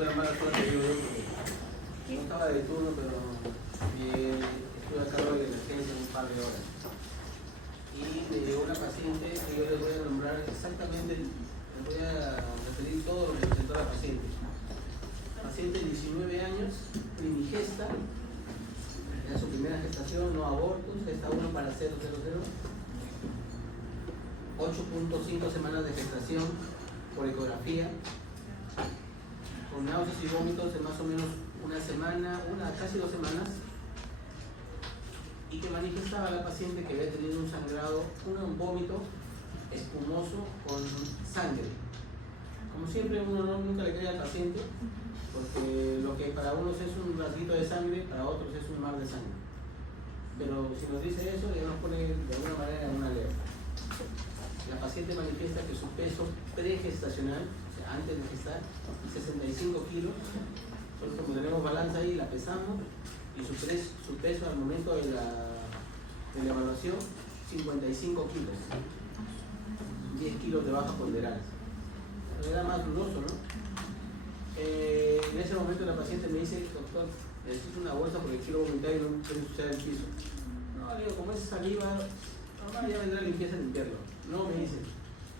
tuve la mala suerte de porque no estaba de turno, pero estuve a cargo de emergencia un par de horas. Y me llegó una paciente que yo les voy a nombrar exactamente, les voy a referir todo lo que presentó la paciente. Paciente de 19 años, primigesta, era su primera gestación, no abortos, gesta 1 para 000, 8.5 semanas de gestación por ecografía, con náuseas y vómitos de más o menos una semana, casi 2 semanas, y que manifestaba la paciente que había tenido un sangrado, un vómito espumoso con sangre. Como siempre, uno nunca le cree al paciente, porque lo que para unos es un rasguito de sangre, para otros es un mar de sangre. Pero si nos dice eso, ya nos pone de alguna manera en una alerta. La paciente manifiesta que su peso pregestacional, o sea, antes de gestar, 65 kilos. Entonces, como tenemos balanza ahí, la pesamos, y su peso al momento de la evaluación, 55 kilos. 10 kilos de baja ponderal. Era más dudoso, ¿no? En ese momento la paciente me dice, doctor, necesito una bolsa porque quiero vomitar y no quiero ensuciar el piso. No, le digo, como es saliva, normal ya vendrá limpieza en limpiarlo. No, me dice,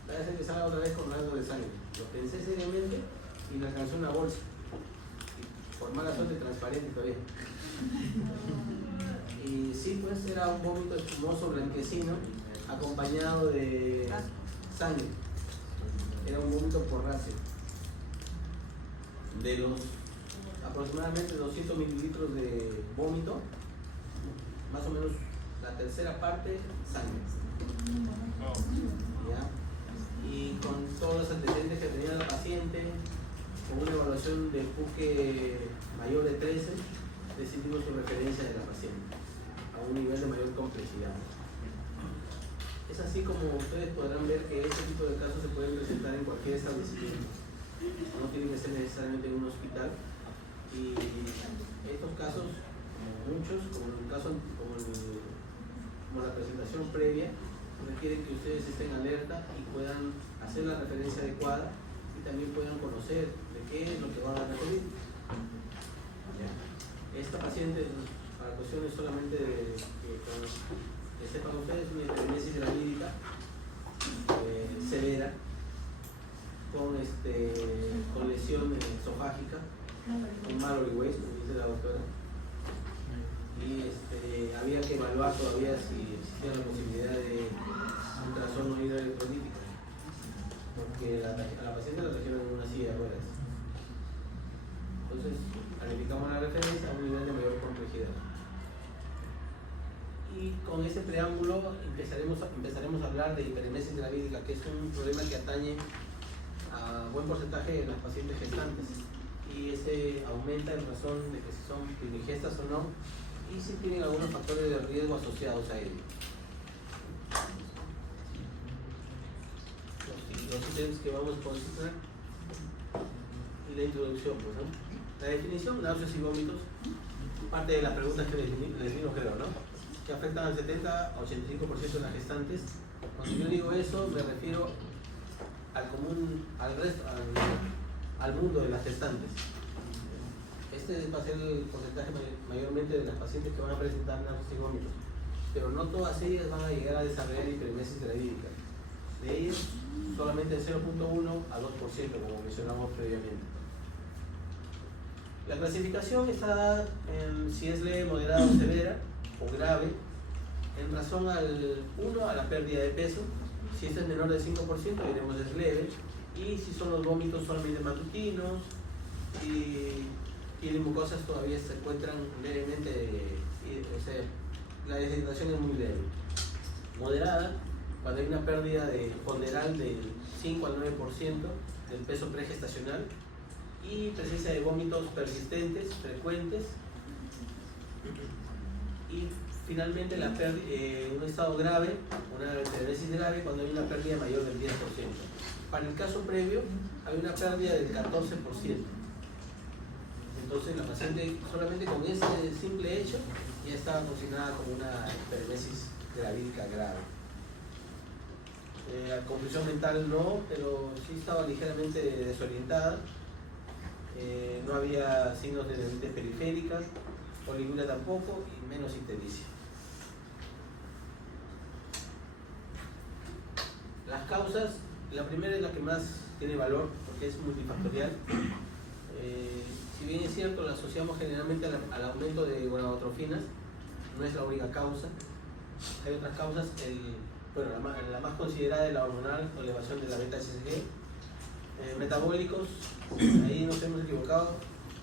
voy a hacer que salga otra vez con rasgos de sangre. Lo pensé seriamente y le alcancé una bolsa. Y por mala suerte transparente todavía. Y sí, pues era un vómito espumoso blanquecino acompañado de sangre. Era un vómito porráceo. De los aproximadamente 200 mililitros de vómito, más o menos la tercera parte sangre. ¿Ya? Y con todos los antecedentes que tenía la paciente, con una evaluación de Puque mayor de 13, decidimos su referencia de la paciente a un nivel de mayor complejidad. Es así como ustedes podrán ver que este tipo de casos se pueden presentar en cualquier establecimiento. No tienen que ser necesariamente en un hospital. Y estos casos, muchos, como la presentación previa, requieren que ustedes estén alerta y puedan hacer la referencia adecuada y también puedan conocer de qué es lo que van a referir. ¿Ya? Esta paciente, para cuestiones solamente de que sepan ustedes, una hiperemesis gravídica severa con lesión esofágica, con Mallory Weiss, como dice la doctora, y había que evaluar todavía si existía la posibilidad de un trastorno hidroelectrolítico, porque a la paciente la trajeron en una silla de ruedas. Entonces, calificamos la referencia a un nivel de mayor complejidad. Y con ese preámbulo empezaremos a hablar de hiperemesis gravídica, que es un problema que atañe a buen porcentaje de las pacientes gestantes, y ese aumenta en razón de que si son primigestas o no, y si tienen algunos factores de riesgo asociados a ello. Los ítems que vamos a considerar y la introducción, pues, ¿no? La definición, náuseas y vómitos, parte de las preguntas que les vino, creo, ¿no? Que afectan al 70 a 85% de las gestantes. Cuando yo digo eso, me refiero al mundo de las gestantes. Este va a ser el porcentaje mayormente de las pacientes que van a presentar náuseas y vómitos, pero no todas ellas van a llegar a desarrollar hiperemesis gravídica. De ellas, solamente el 0.1 a 2%, como mencionamos previamente. La clasificación está en si es leve, moderada o severa o grave, en razón al 1 a la pérdida de peso. Si este es menor del 5%, diremos es leve, y si son los vómitos solamente matutinos y tienen mucosas todavía se encuentran levemente, o sea, la deshidratación es muy leve. Moderada, cuando hay una pérdida de ponderal del 5 al 9% del peso pregestacional y presencia de vómitos persistentes, frecuentes, y finalmente un estado grave, una hiperemesis grave, cuando hay una pérdida mayor del 10%. Para el caso previo, hay una pérdida del 14%. Entonces la paciente solamente con ese simple hecho ya estaba considerada como una hiperemesis gravídica grave. Confusión mental no, pero sí estaba ligeramente desorientada. no había signos de neuritis periféricas, oliguria tampoco, y menos ictericia. Las causas, la primera es la que más tiene valor porque es multifactorial. Si bien es cierto, la asociamos generalmente al aumento de gonadotrofinas, no es la única causa. Hay otras causas, bueno, la más considerada es la hormonal, la elevación de la beta-HCG. Metabólicos, ahí nos hemos equivocado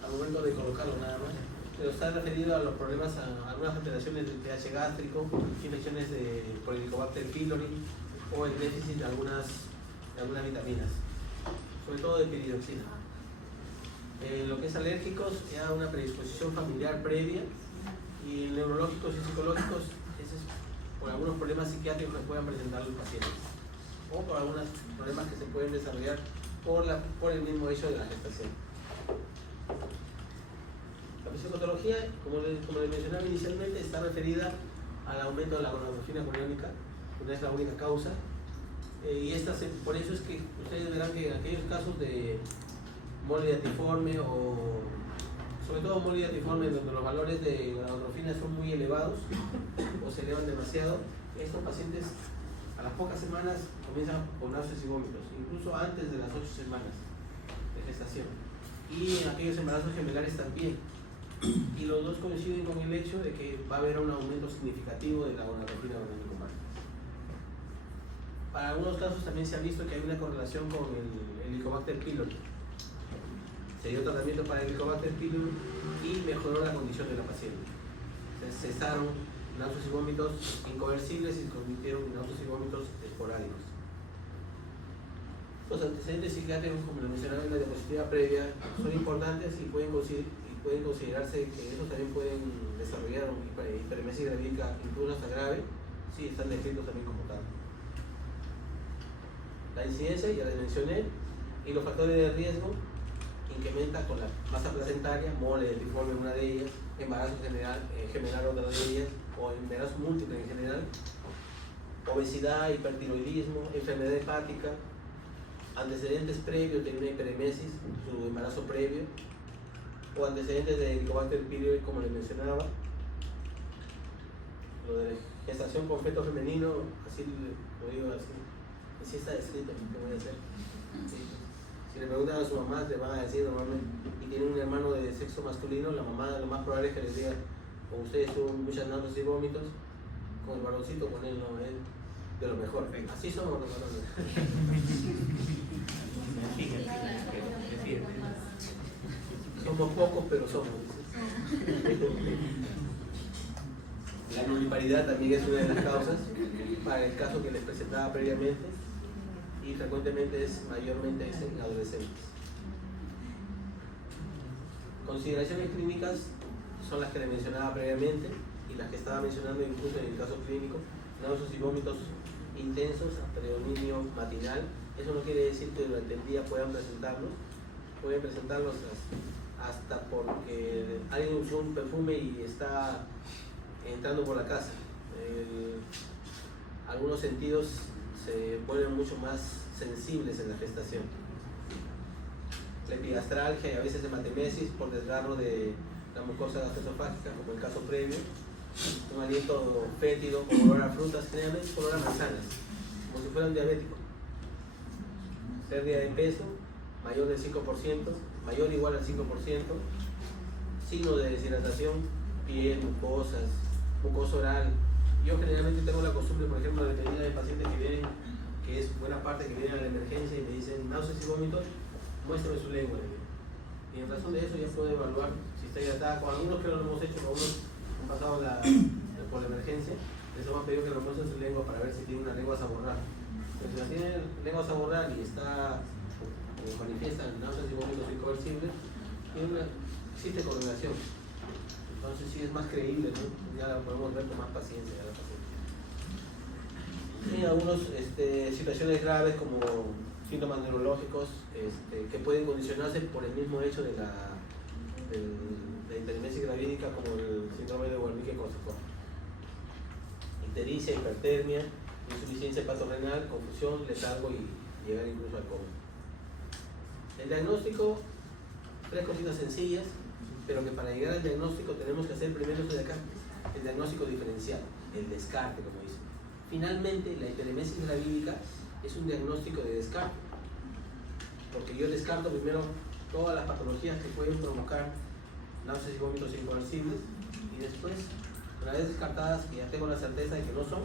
al momento de colocarlo nada más, pero está referido a los problemas, a algunas alteraciones del pH gástrico, infecciones por el Helicobacter pylori o el déficit de algunas vitaminas, sobre todo de piridoxina. Lo que es alérgicos, ya una predisposición familiar previa, y neurológicos y psicológicos, ese es por algunos problemas psiquiátricos que puedan presentar los pacientes o por algunos problemas que se pueden desarrollar por el mismo hecho de la gestación. La psicopatología, como les mencionaba inicialmente, está referida al aumento de la gonadotrofina coriónica, que no es la única causa, y por eso es que ustedes verán que en aquellos casos de mole diatiforme o sobre todo mole diatiforme donde los valores de gonadotrofina son muy elevados o se elevan demasiado, estos pacientes a las pocas semanas comienzan con náuseas y vómitos, incluso antes de las 8 semanas de gestación, y en aquellos embarazos gemelares también, y los dos coinciden con el hecho de que va a haber un aumento significativo de la gonadotrofina gonádica humana. Para algunos casos también se ha visto que hay una correlación con el Helicobacter pylori. Se dio tratamiento para el Helicobacter pylori y mejoró la condición de la paciente. Se cesaron náuseas y vómitos inconversibles y se convirtieron en náuseas y vómitos esporádicos. Los antecedentes psiquiátricos, como lo mencionaba en la diapositiva previa, son importantes y pueden considerarse que esos también pueden desarrollar hiperemesis gravídica incluso hasta grave, si están descritos también como tal. La incidencia, ya les mencioné, y los factores de riesgo incrementa con la masa placentaria, mole diatiforme una de ellas, embarazo gemelar otra de ellas, o embarazo múltiple en general, obesidad, hipertiroidismo, enfermedad hepática, antecedentes previos de una hiperemesis, su embarazo previo, o antecedentes de Helicobacter pylori, como les mencionaba, lo de gestación con feto femenino, así lo digo así, así está escrito, ¿qué voy a hacer? Sí. Si le preguntan a su mamá, le van a decir normalmente, y tiene un hermano de sexo masculino, la mamá lo más probable es que les diga, con ustedes tuvo muchas náuseas y vómitos, con el varoncito, con él no, él de lo mejor. Así somos los varones. Somos pocos, pero somos. La nulliparidad también es una de las causas para el caso que les presentaba previamente, y frecuentemente mayormente es en adolescentes. Consideraciones clínicas son las que les mencionaba previamente y las que estaba mencionando incluso en el caso clínico: náuseas y vómitos intensos, predominio matinal. Eso no quiere decir que durante el día pueden presentarlos hasta porque alguien usó un perfume y está entrando por la casa. Algunos sentidos se vuelven mucho más sensibles en la gestación. La epigastralgia y a veces hematemesis por desgarro de la mucosa gastroesofágica, como el caso previo. Un aliento fétido con olor a frutas, generalmente con olor a manzanas, como si fuera un diabético. Pérdida de peso mayor del 5%, mayor o igual al 5%. Signos de deshidratación, piel, mucosa oral. Yo generalmente tengo la costumbre, por ejemplo, de pedir a pacientes que vienen, que es buena parte que vienen a la emergencia y me dicen náuseas y vómitos, muéstrame su lengua. Y en razón de eso ya puedo evaluar si está hidratada. Con algunos que lo hemos hecho, con algunos han pasado por la emergencia, les hemos pedido que lo muestren su lengua para ver si tiene una lengua saborral. Pero si la tiene lengua saborral y está manifiesta náuseas y vómitos inconversibles, existe correlación. Entonces sí es más creíble, ¿no? Ya la podemos ver con más paciencia a la paciente. Y algunas situaciones graves como síntomas neurológicos que pueden condicionarse por el mismo hecho de la hiperemesis gravídica, como el síndrome de Wernicke-Korsakoff. Ictericia, hipertermia, insuficiencia hepatorenal, confusión, letargo y llegar incluso al coma. El diagnóstico 3 cositas sencillas, pero que para llegar al diagnóstico tenemos que hacer primero el diagnóstico diferencial, el descarte, como dice. Finalmente, la hiperemesis gravídica es un diagnóstico de descarte, porque yo descarto primero todas las patologías que pueden provocar náuseas y vómitos irreversibles, y después, una vez descartadas, que ya tengo la certeza de que no son,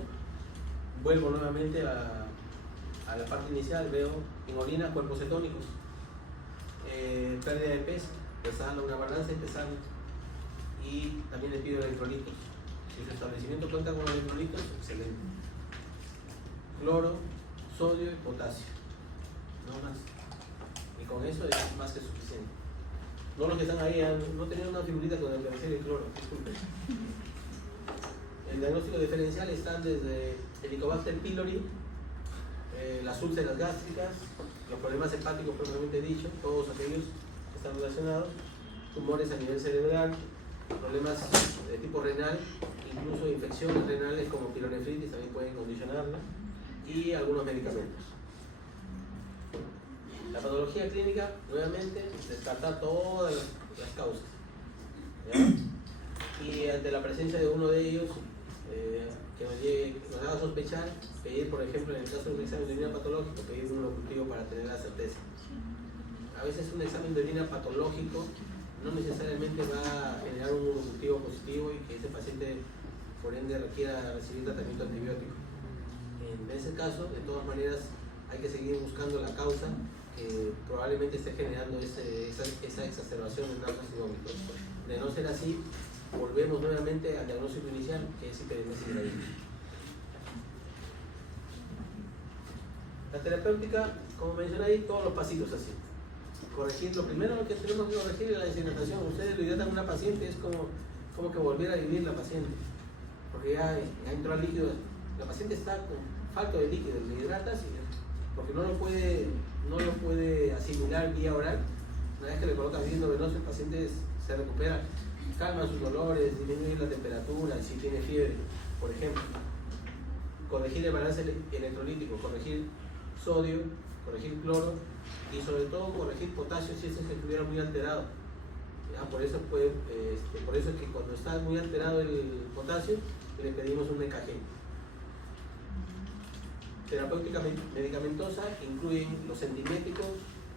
vuelvo nuevamente a la parte inicial, veo en orina cuerpos cetónicos, pérdida de peso, pesando una balanza y pesando, y también le pido electrolitos. Si su establecimiento cuenta con electrolitos, excelente. Cloro, sodio y potasio, no más. Y con eso es más que suficiente. No los que están ahí, no tenían una figurita con el tercer cloro, disculpen. El diagnóstico diferencial están desde Helicobacter pylori, las úlceras gástricas, los problemas hepáticos propiamente dicho, todos aquellos que están relacionados, tumores a nivel cerebral, problemas de tipo renal, incluso infecciones renales como pielonefritis también pueden condicionarla, y algunos medicamentos. La patología clínica, nuevamente, descartar todas las causas, ¿ya? Y ante la presencia de uno de ellos, que nos haga sospechar, pedir, por ejemplo, en el caso de un examen de orina patológico, pedir un ocultivo para tener la certeza. A veces un examen de orina patológico no necesariamente va a generar un ocultivo positivo y que ese paciente, por ende, requiera recibir tratamiento antibiótico. En ese caso, de todas maneras, hay que seguir buscando la causa que probablemente esté generando esa exacerbación en náuseas y vómitos. De no ser así, volvemos nuevamente al diagnóstico inicial, que es hiperemesis gravídica. La terapéutica, como mencioné ahí, todos los pasitos así. Corregir, lo primero que tenemos que corregir es la deshidratación. Ustedes lo hidratan a una paciente, es como que volver a vivir la paciente, porque ya entró al líquido, la paciente está con falta de líquido, le hidratas porque no lo puede asimilar vía oral. Una vez que le colocas bien venoso, el paciente se recupera, calma sus dolores, disminuye la temperatura, si tiene fiebre, por ejemplo. Corregir el balance electrolítico, corregir sodio, corregir cloro y sobre todo corregir potasio si ese se estuviera muy alterado. ¿Ya? Por eso es que cuando está muy alterado el potasio, le pedimos un EKG. Terapéutica medicamentosa incluyen los entiméticos,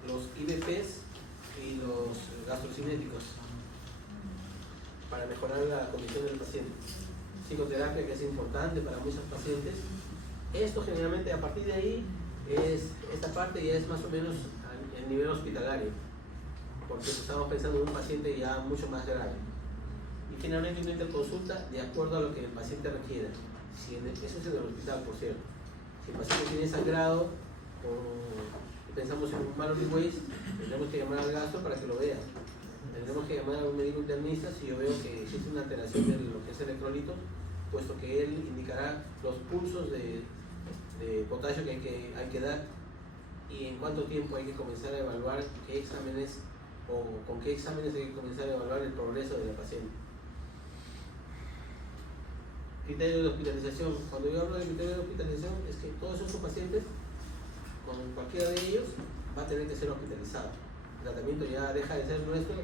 los IVPs y los gastrocinéticos para mejorar la condición del paciente. Psicoterapia, que es importante para muchos pacientes. Esto generalmente a partir de ahí, esta parte ya es más o menos el nivel hospitalario, porque estamos pensando en un paciente ya mucho más grave. Y finalmente una interconsulta de acuerdo a lo que el paciente requiera. Eso es en el hospital, por cierto. Si el paciente tiene sangrado o pensamos en un Mallory Weiss, tendremos que llamar al gastro para que lo vea. Tendremos que llamar a un médico internista si yo veo que existe una alteración de lo que es electrolito, puesto que él indicará los pulsos de potasio que hay que dar y en cuánto tiempo hay que comenzar a evaluar qué exámenes o con qué exámenes hay que comenzar a evaluar el progreso de la paciente. Criterio de hospitalización. Cuando yo hablo de criterio de hospitalización es que todos esos pacientes, con cualquiera de ellos, va a tener que ser hospitalizado. El tratamiento ya deja de ser nuestro,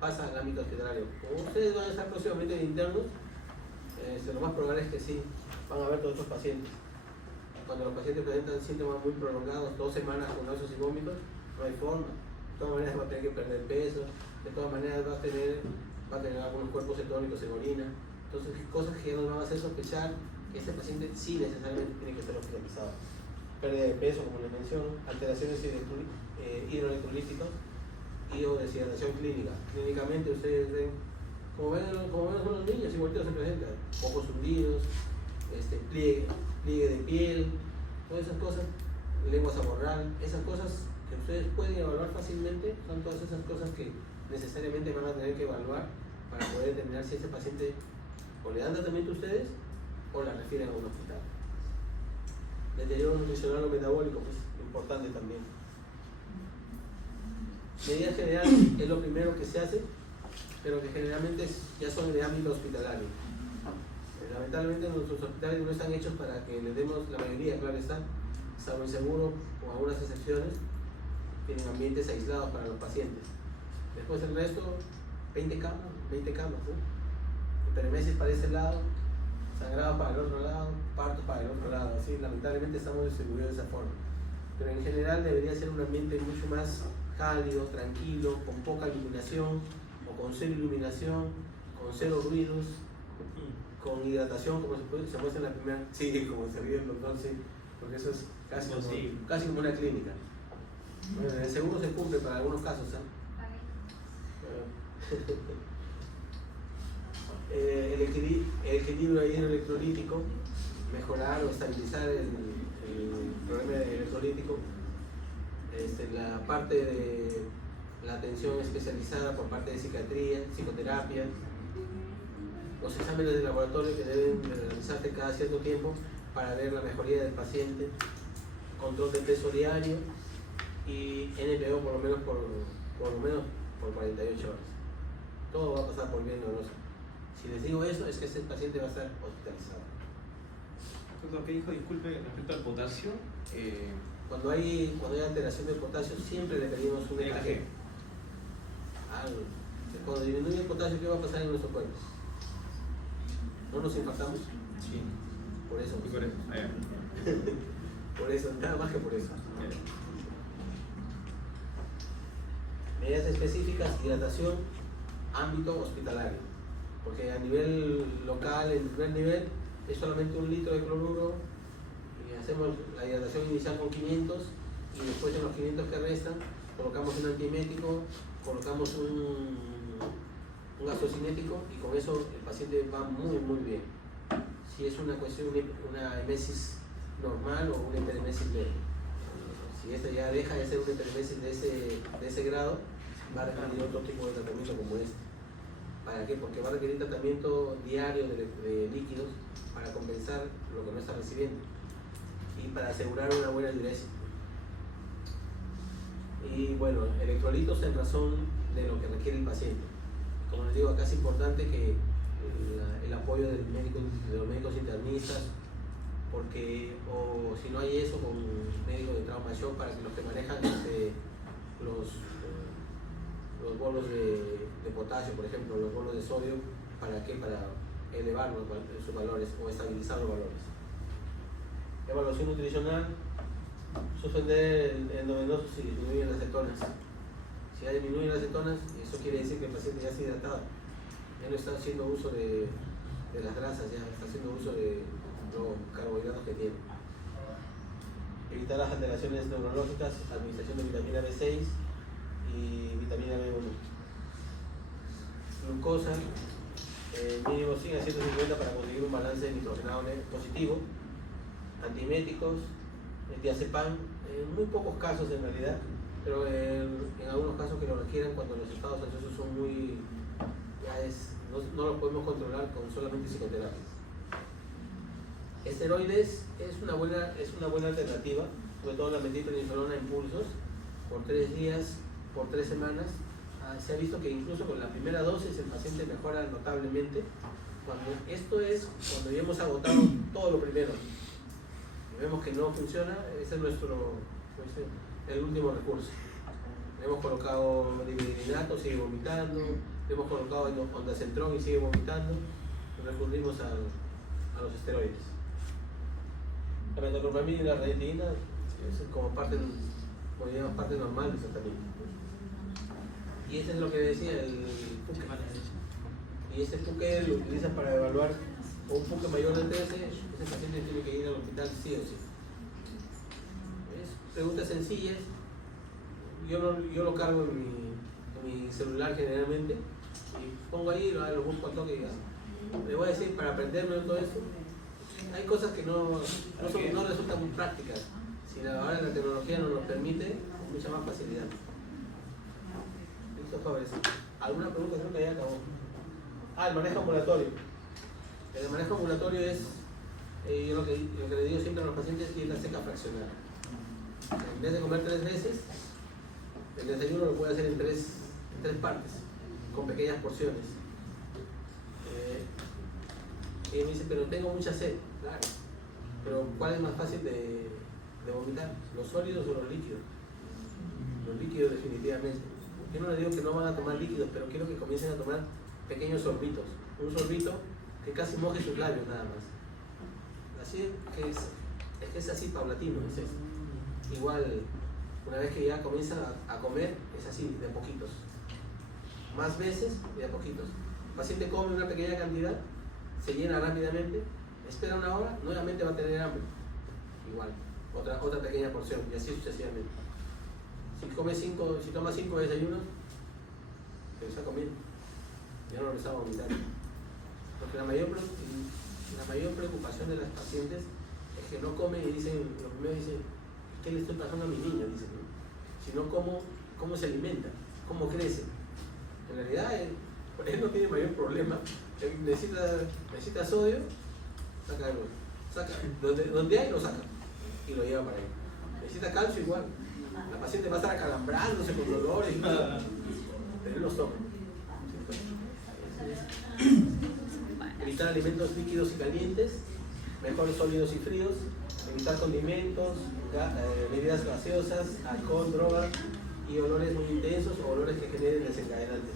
pasa al ámbito hospitalario. Como ustedes van a estar próximamente en internos, lo más probable es que sí, van a ver todos estos pacientes. Cuando los pacientes presentan síntomas muy prolongados, 2 semanas con náuseas y vómitos, no hay forma. De todas maneras va a tener que perder peso, de todas maneras va a tener algunos cuerpos cetónicos en orina. Entonces, cosas que ya nos van a hacer sospechar que este paciente sí necesariamente tiene que estar hospitalizado. Pérdida de peso, como les menciono, alteraciones hidroelectrolíticas y o deshidratación clínica. Clínicamente ustedes ven, como ven con los niños, igual se presentan ojos hundidos, pliegue de piel, todas esas cosas, lengua saborral, esas cosas que ustedes pueden evaluar fácilmente, son todas esas cosas que necesariamente van a tener que evaluar para poder determinar si ese paciente o le dan tratamiento a ustedes o la refieren a un hospital. Deterioro nutricional o metabólico, pues importante también. Medidas generales es lo primero que se hace, pero que generalmente ya son de ámbito hospitalario. Lamentablemente nuestros hospitales no están hechos para que les demos, la mayoría, claro está, salvo el seguro o algunas excepciones, tienen ambientes aislados para los pacientes. Después el resto, 20 camas, ¿no? Hiperemesis para ese lado, sangrado para el otro lado, parto para el otro lado. Así, lamentablemente estamos distribuidos de esa forma. Pero en general debería ser un ambiente mucho más cálido, tranquilo, con poca iluminación o con cero iluminación, con cero ruidos, con hidratación, como se muestra en la primera, sí, como se vio en los 12, porque eso es casi como una clínica. Bueno, el seguro se cumple para algunos casos, ¿eh? El equilibrio hidroelectrolítico, mejorar o estabilizar el problema electrolítico, la parte de la atención especializada por parte de psiquiatría, psicoterapia, los exámenes de laboratorio que deben realizarse cada cierto tiempo para ver la mejoría del paciente, control de peso diario y NPO por lo menos por 48 horas. Todo va a pasar por bien doloroso. Si les digo eso, es que ese paciente va a estar hospitalizado. Entonces, lo que dijo, disculpe, respecto al potasio. Cuando hay alteración de potasio, siempre le pedimos un EKG. Cuando disminuye el potasio, ¿qué va a pasar en nuestro cuerpo? ¿No nos infartamos? Sí. Por eso. Y por eso. Por eso, nada más que por eso. Medidas específicas, hidratación, ámbito hospitalario. Porque a nivel local, en primer nivel, es solamente 1 litro de cloruro y hacemos la hidratación inicial con 500 y después en los 500 que restan colocamos un antiemético, colocamos un gastrocinético y con eso el paciente va muy bien. Si es una cuestión de una emesis normal o una hiperemesis leve. Si esta ya deja de ser una hiperemesis de ese grado, va a requerir otro tipo de tratamiento como este. ¿Para qué? Porque va a requerir tratamiento diario de líquidos para compensar lo que no está recibiendo y para asegurar una buena diuresis. Y bueno, electrolitos en razón de lo que requiere el paciente. Como les digo, acá es importante que el apoyo de los médicos internistas, porque o si no hay eso, con médicos de trauma shock para que los que manejan los bolos de potasio, por ejemplo, los bolos de sodio, ¿para qué? Para elevar sus valores o estabilizar los valores. Evaluación nutricional, suspender endovenoso si disminuyen las cetonas. Si ya disminuyen las cetonas, eso quiere decir que el paciente ya está hidratado, ya no está haciendo uso de las grasas, ya está haciendo uso de los carbohidratos que tiene. Evitar las alteraciones neurológicas, administración de vitamina B6 y vitamina B1. Glucosa, mínimo 100 a 150 para conseguir un balance nitrogenado positivo. Antieméticos, diazepam, en muy pocos casos en realidad, pero en algunos casos que lo requieran cuando los estados ansiosos son muy, no los podemos controlar con solamente psicoterapia. Esteroides es una buena alternativa, sobre todo la metilprednisolona en pulsos, por 3 días, por 3 semanas. Se ha visto que incluso con la primera dosis el paciente mejora notablemente. Esto es cuando ya hemos agotado todo lo primero y vemos que no funciona, ese es el último recurso. Le hemos colocado dibidinato, sigue vomitando, le hemos colocado ondansetron y sigue vomitando, recurrimos a los esteroides. La metoclopramida y la ranitidina es como parte normal del tratamiento. Y ese es lo que decía el PUCE. Y ese PUCE lo utilizan para evaluar un PUCE mayor de 13, ese paciente tiene que ir al hospital sí o sí. Preguntas sencillas, yo lo cargo en mi celular generalmente y pongo ahí, lo busco al toque y digo, le voy a decir para aprenderme todo esto. Hay cosas que no resultan muy prácticas, si ahora la tecnología nos lo permite con mucha más facilidad. Listo, jóvenes. ¿Alguna pregunta? Creo que ya acabó. El manejo ambulatorio. El manejo ambulatorio es, yo lo que le digo siempre a los pacientes es dieta seca fraccionada. En vez de comer 3 veces, el desayuno lo puede hacer en tres partes, con pequeñas porciones. Y me dice, pero tengo mucha sed. Claro, pero ¿cuál es más fácil de vomitar? ¿Los sólidos o los líquidos? Los líquidos definitivamente. Yo no les digo que no van a tomar líquidos, pero quiero que comiencen a tomar pequeños sorbitos. Un sorbito que casi moje sus labios nada más. Así que es así paulatino. Igual, una vez que ya comienza a comer, es así, de a poquitos. Más veces, de a poquitos. El paciente come una pequeña cantidad, se llena rápidamente, espera una hora, nuevamente va a tener hambre. Igual, otra pequeña porción, y así sucesivamente. Si toma 5 desayunos, se está comiendo. Ya no lo está vomitando. Porque la mayor preocupación de las pacientes es que no comen y dicen, los primeros dicen, ¿qué le estoy pasando a mi niño? Dicen, ¿no? Sino cómo se alimenta, cómo crece. En realidad, él no tiene mayor problema. Necesita sodio, saca donde hay, lo saca y lo lleva para ahí. Necesita calcio, igual. La paciente va a estar acalambrándose con dolores y todo, pero él los toma. Evitar alimentos líquidos y calientes, mejor sólidos y fríos, evitar condimentos, bebidas gaseosas, alcohol, drogas y olores muy intensos o olores que generen desencadenantes.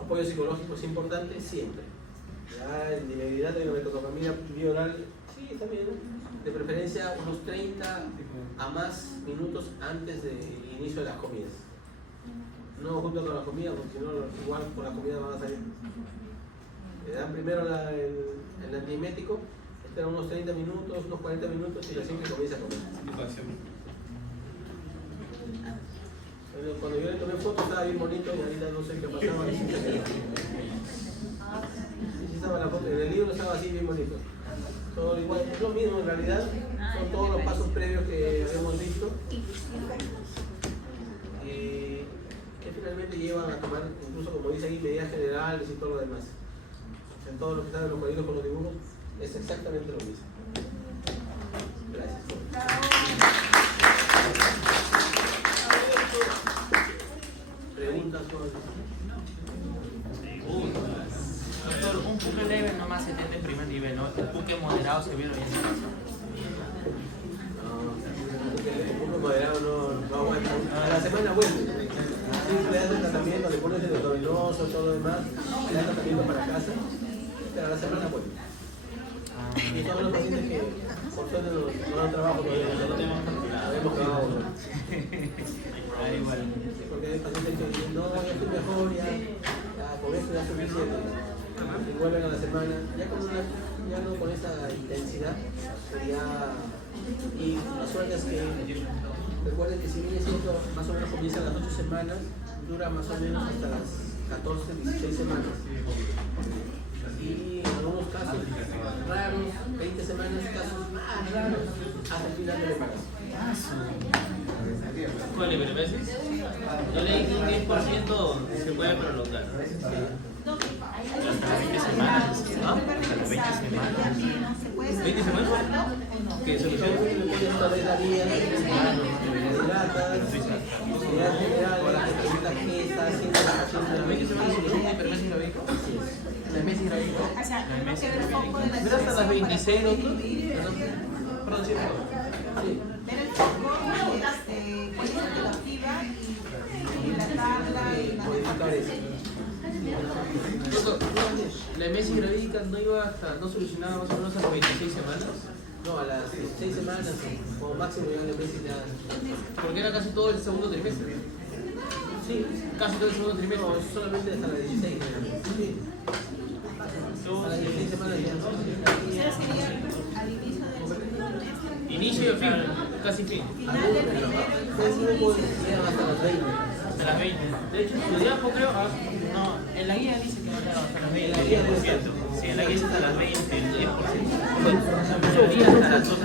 Apoyo psicológico es importante siempre. La individualidad de la metodología bioral, sí, también, de preferencia unos 30 a más minutos antes del inicio de las comidas. No junto con la comida, porque si no, igual con la comida van a salir. Le dan primero el antiemético, esperan unos 30 minutos, unos 40 minutos y recién que comienza a comer. Cuando yo le tomé foto estaba bien bonito y ahorita no sé qué pasaba. Sí, estaba la foto, en el libro estaba así bien bonito. Todo igual, es lo mismo en realidad, son todos los pasos previos que habíamos visto. Que finalmente llevan a tomar, incluso como dice ahí, medidas generales y todo lo demás. En todo lo que están en los cuadritos con los dibujos, es exactamente lo mismo. Gracias. Preguntas sobre... Doctor, un puque leve nomás se entiende en primer nivel, ¿no? El puque moderado se vio bien. El puque moderado no aguanta. A la semana vuelve. Sí, le das el tratamiento, le pones el endovenoso, todo lo demás, le das tratamiento para casa, pero a la semana vuelve. Y todos los pacientes que por suerte no dan trabajo todavía, habíamos grabado. Igual. Porque hay pacientes que dicen, no, ya estoy mejor, ya con esto ya es suficiente. Y vuelven a la semana, ya no con esa intensidad, y la suerte es que recuerden que si bien es cierto, más o menos comienza a las 8 semanas, dura más o menos hasta las 14, 16 semanas. Y en algunos casos raros, 20 semanas, casos más raros, hasta el final del embarazo. ¿Con el hipermesis? Yo leí que un 10% se puede prolongar. Hasta las 20 semanas. ¿No? Hasta las 20 semanas. ¿20 semanas? ¿Qué solución? ¿Pero hasta las 26, doctor? Perdón, sí, Sí. Ver el foco, cuál es la alternativa y la tabla y la Modificar eso. doctor, la MS gravídica no solucionaba más o menos a las 26 semanas. No, a las 16 semanas, como máximo ya el mes ya. Porque era casi todo el segundo trimestre. Sí, Casi todo el segundo trimestre. no, solamente hasta las 16. Sí. A las 16 semanas ya. quizás sería al inicio del segundo trimestre. Inicio y fin, casi fin. Final del primero y Un grupo llegan hasta las 20. Hasta las 20. De hecho, estudiamos, creo. No, en la guía dice que va a llegar hasta las 20, el 10%. Sí, en la guía es hasta las 20, el 10%. En la guía hasta las 12.